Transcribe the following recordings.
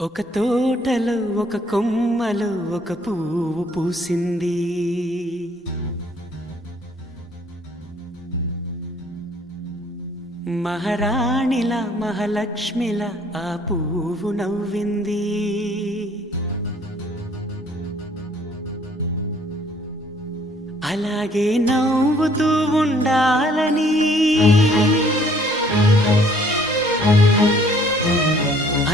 ఒక తోటలో ఒక కొమ్మలో ఒక పువ్వు పూసింది. మహారాణిలా మహాలక్ష్మిలా ఆ పువ్వు నవ్వింది. అలాగే నవ్వుతూ ఉండాలని,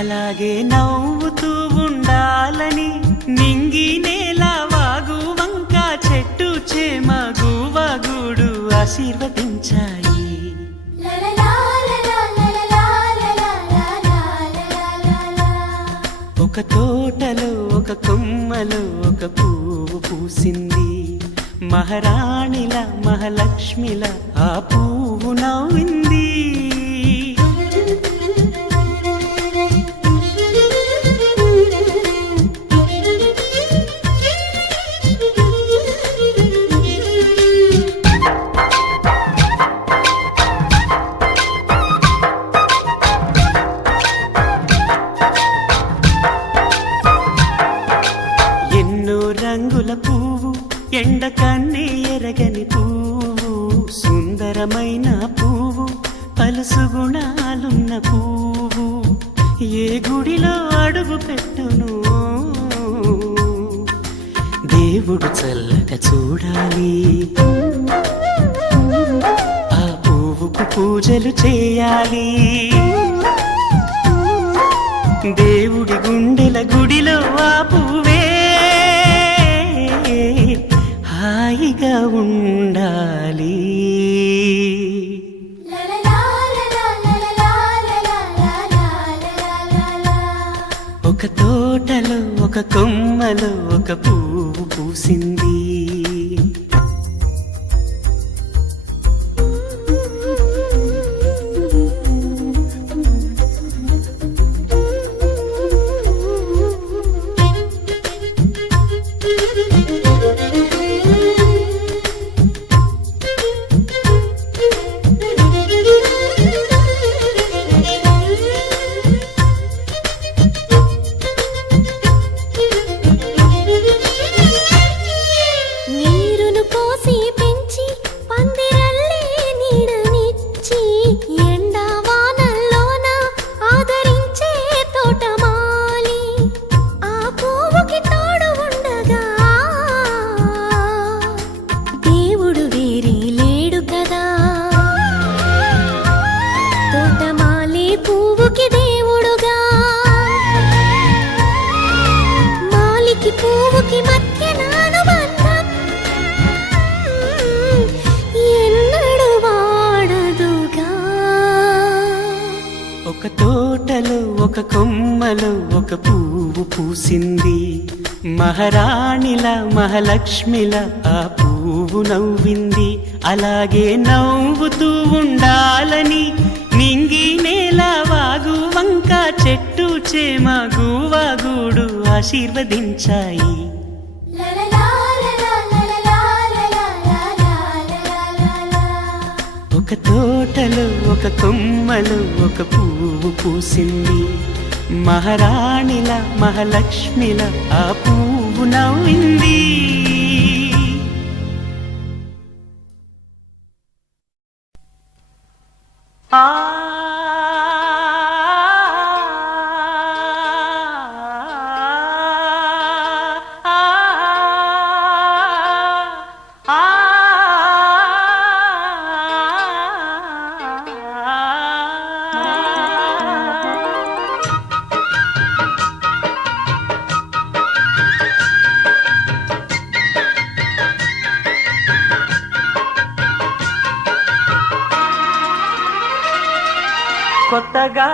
అలాగే నవ్వుతూ ఉండాలని నింగి నేల వాగు వంక చెట్టు చేమ గువగూడు ఆశీర్వదించాయి. ఒక తోటలో ఒక కొమ్మలో ఒక పువ్వు పూసింది. మహారాణిల మహాలక్ష్మిల ఆ పువ్వు నవ్వింది. రంగుల పువ్వు, ఎండ కన్నే ఎరగని పువ్వు, సుందరమైన పువ్వు, పలుసు గుణాలున్న పువ్వు, ఏ గుడిలో అడుగు పెట్టును దేవుడు చల్లగా చూడాలి. ఆ పువ్వుకు పూజలు చేయాలి. దేవుడి గుండెల గుడిలో ఆ పువ్వే హాయిగా ఉండాలి. ఒక తోటలో ఒక కొమ్మలో ఒక పువ్వు పూసింది. ఒక తోటలో ఒక కొమ్మలో ఒక పువ్వు పూసింది. మహారాణిల మహాలక్ష్మిల ఆ పువ్వు నవ్వింది. అలాగే నవ్వుతూ ఉండాలని నింగి నేల వాగు వంక చెట్టు చేమ గువగూడు ఆశీర్వదించాయి. ఒక తోటలో ఒక కొమ్మలో ఒక పువ్వు పూసింది. మహారాణిల మహాలక్ష్మిల ఆ పువ్వు నవ్వింది. కొత్తగా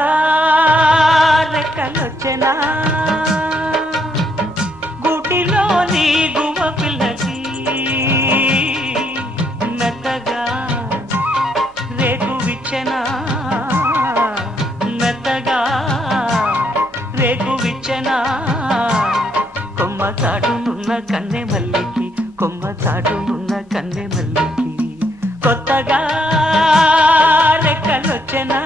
రెక్కలొచ్చెనా గూటిలోని గువ్వ పిల్లకి, మెత్తగా రేకు విచ్చెనా, మెత్తగా రేకు విచ్చెనా. కొమ్మ చాటునున్న కన్నె మల్లికి, కొమ్మ చాటునున్న కన్నె మల్లికి, కొత్తగా రెక్కలొచ్చెనా,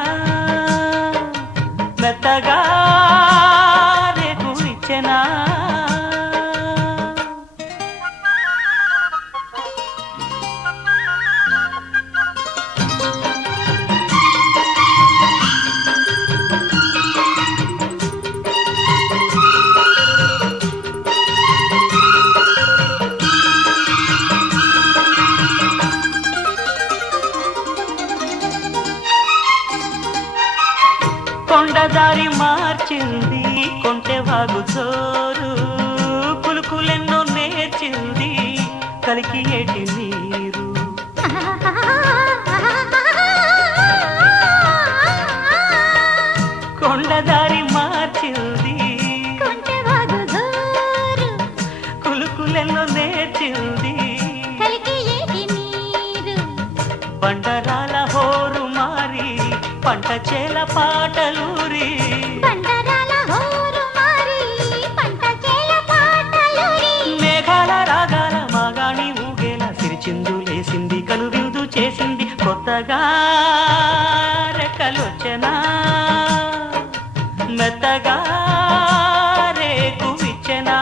మెత్తగా వాగు చోరు కులుకులెన్నో నేర్చింది కలికి ఏటి నీరు కొండదారి మార్చింది కులుకులెన్నో నేర్చింది బండరాల హోరు మారి పంట చేల పాటలూరి మేఘాల రాగాల మాగాణి ఊగేల సిరిచిందు లేసింది కనువిందు చేసింది కొత్తగా రెక్కలొచ్చనా మెత్తగా రేకు విచ్చెనా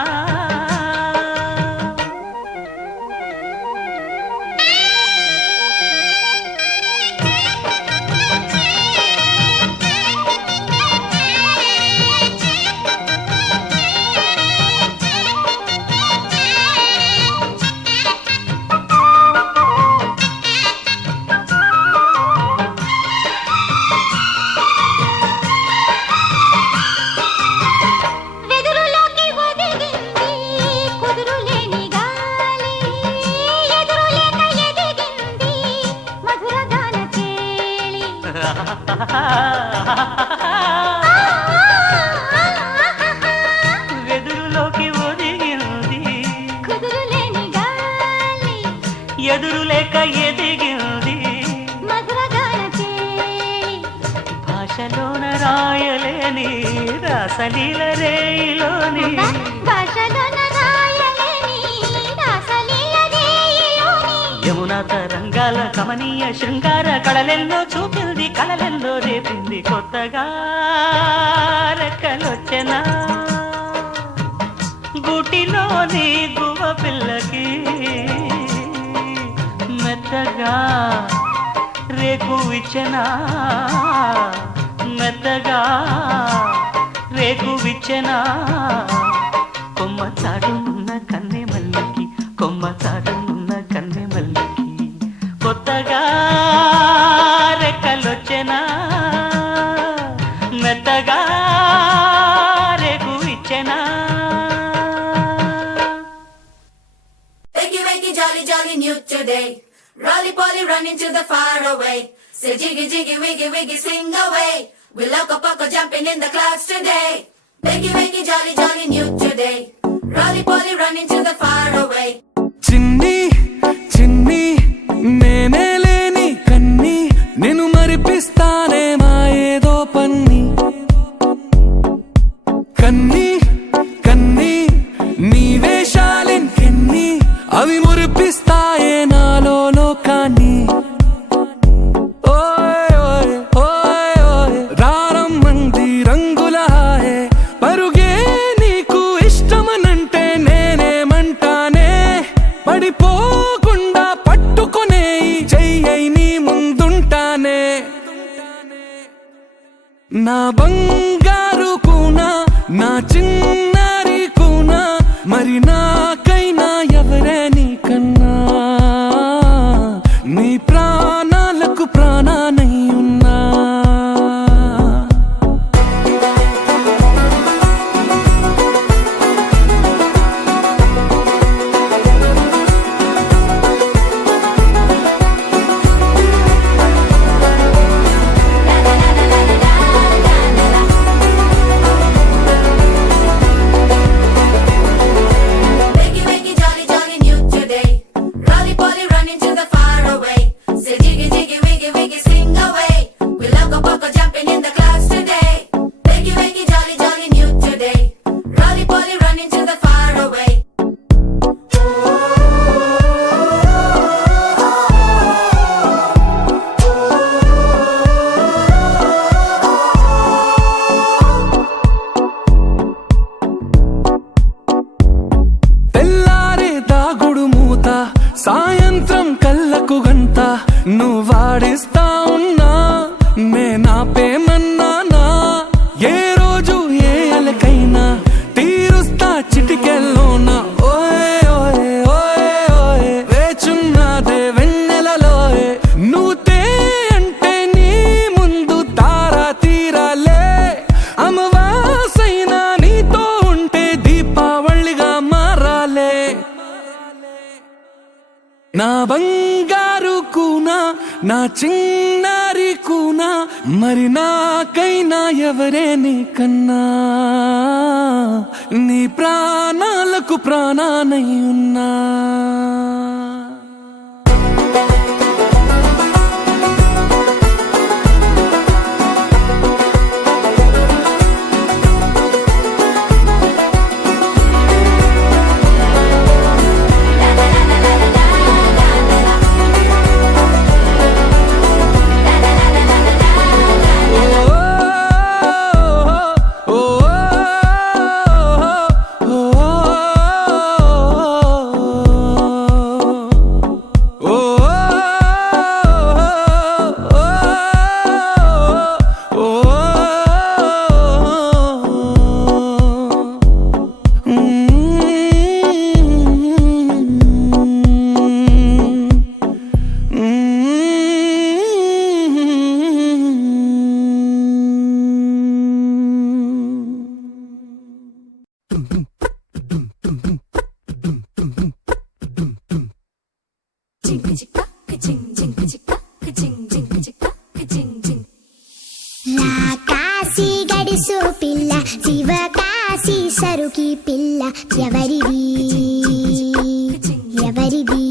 వెదురులోకి ఒదిగింది ఎదురు లేక ఎదిగింది భాషలోన రాయలేని రాసలీల రేయిలోని యమునా తరంగాల కమనీయ శృంగార కళలెల్లో చూపింది కళలెల్లో రేపింది కొత్తగా రెక్కలొచ్చెనా గుటిలోని గువ పిల్లకి మెత్తగా రేకు విచ్చెనా మెత్తగా రేకు విచ్చెనా కొమ్మ చాటునున్న కన్నె మల్లికి కొమ్మ చాటునున్న కన్నె మల్లికి కొత్తగా రెక్కలొచ్చెనా మెత్తగా రేకు విచ్చెనా Wakey, wakey, jolly, jolly, new today. Rolly polly running to the far away. Say jiggy, jiggy, wiggy, wiggy, swing away. We loco poco jumping in the clouds today. Wakey, wakey, jolly, jolly, new today. Rolly polly running to the far away. చిన్ని చిన్ని నేనే లేని కన్ని నేను మరిపిస్తానే మా ఏదో పన్ని కన్ని కన్ని నీ వేషాలెన్ని అవి మురిపిస్తాయే నాలో లోకాన్ని ఓయ్ ఓయ్ ఓయ్ ఓయ్ రారమ్మంది రంగుల హాయే పరుగే నీకు ఇష్టమనంటే నేనేమంటానే పడిపోకుండా పట్టుకునే చెయ్యై నీ ముందుంటానే నా బంగారు కూనా నా చిన్నారి కూనా మరి నాకైనా ఎవరే నీకన్నా నీ ప్రాణాలకు ప్రాణానై ఉన్నా Wakey, wakey, jolly, jolly, new today. Rolly polly running to the far away. Say jiggy, jiggy, wiggy, wiggy, swing away. We loco poco jumping in the clouds today. Wakey, wakey, jolly, jolly, new today. Rolly polly running to the far away. తెల్లారే దాగుడు మూత సాయంత్రం కళ్ళకు గంట నువ్వాడిస్తా ఉన్నా నేనాపేమన్నానా ఏ రోజు ఏ అలకైనా తీరుస్తా చిటికెల్లోనా ఓయ్ ఓయ్ ఓయ్ ఓయ్ వేచున్నదే వెన్నెలలోయే నువ్వుతే అంటే నీ ముందు తారా తీరాలే అమవాసైనా నీతో బంగారు కూనా నా చిన్నారి కూనా మరి నాకైనా ఎవరే నీకన్నా నీ ప్రాణాలకు ప్రాణానై ఉన్నా కాశీ గడిసు పిల్ల శివ కాశీ సరుకి పిల్ల ఎవరిది ఎవరిది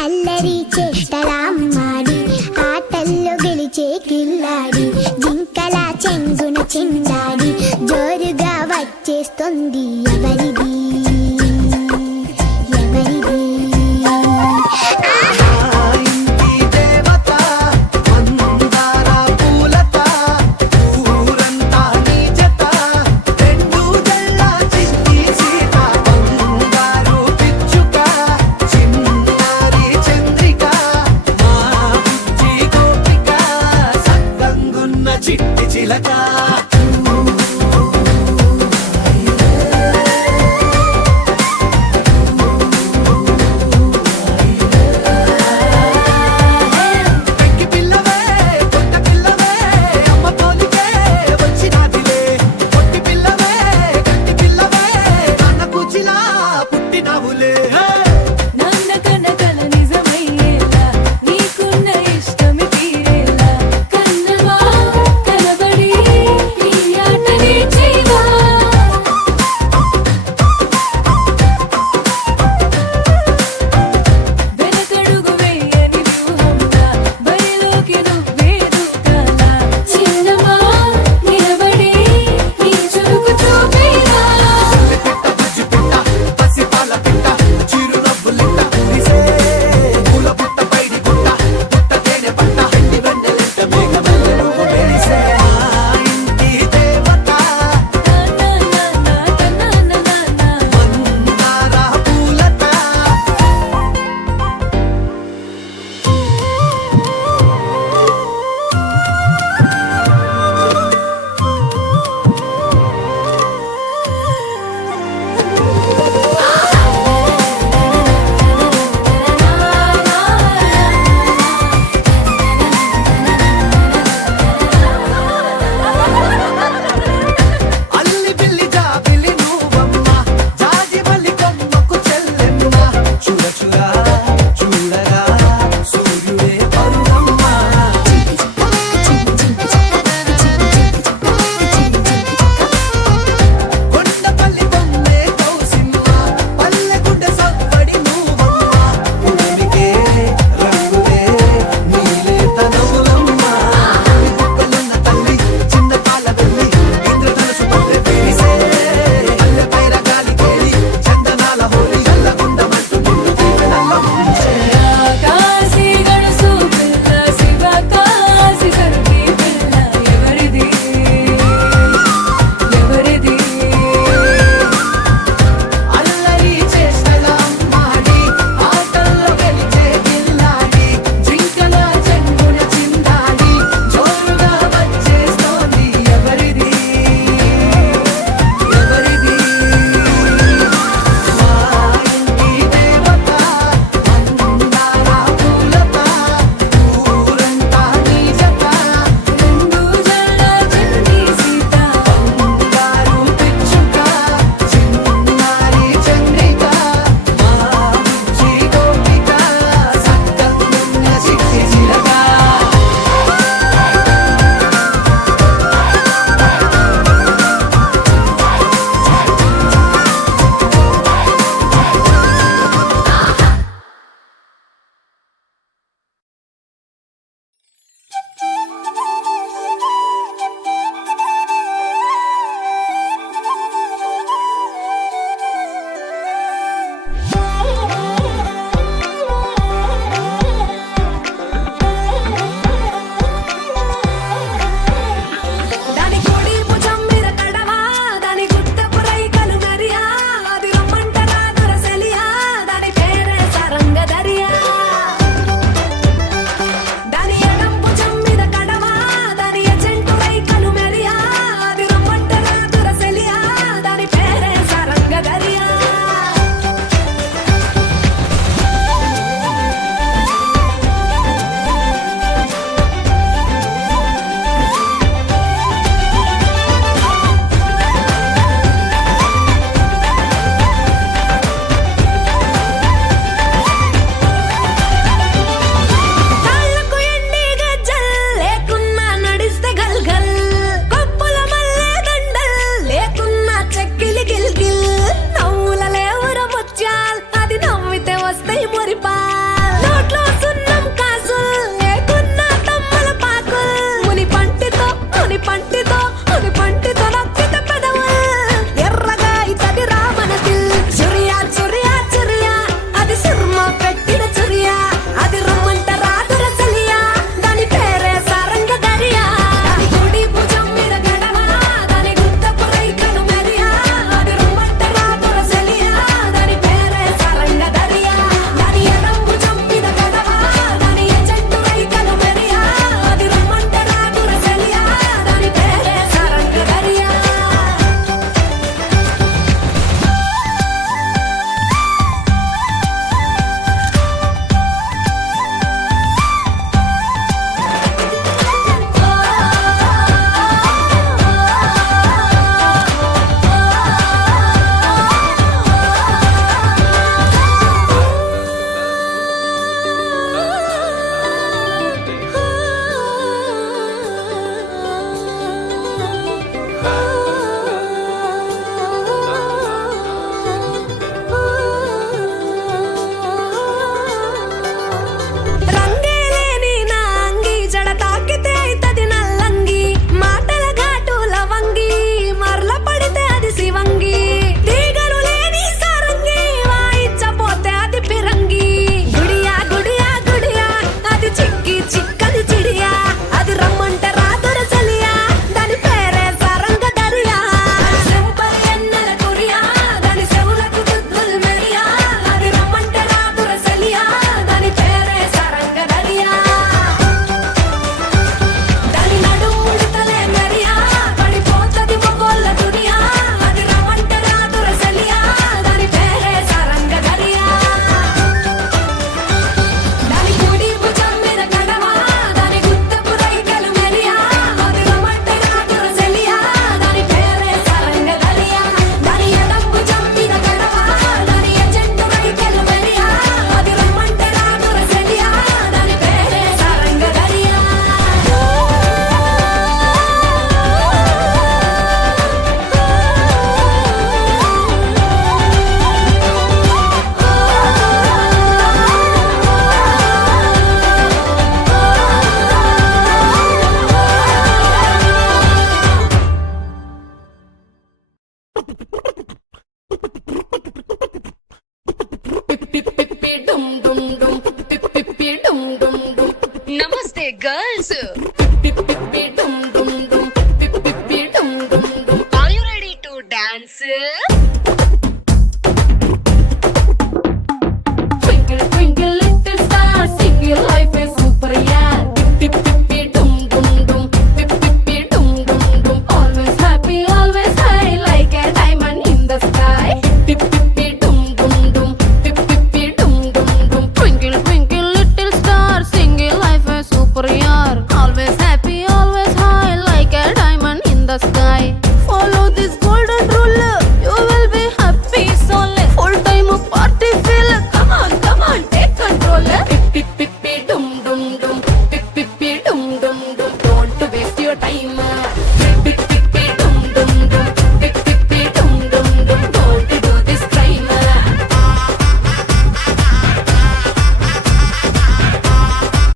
అల్లరి చేష్టలామ్మాడి ఆటల్లో గెలిచే కిల్లాడి జింకల చెంగున చిందాడి జోరుగా వచ్చేస్తుంది ఎవరిది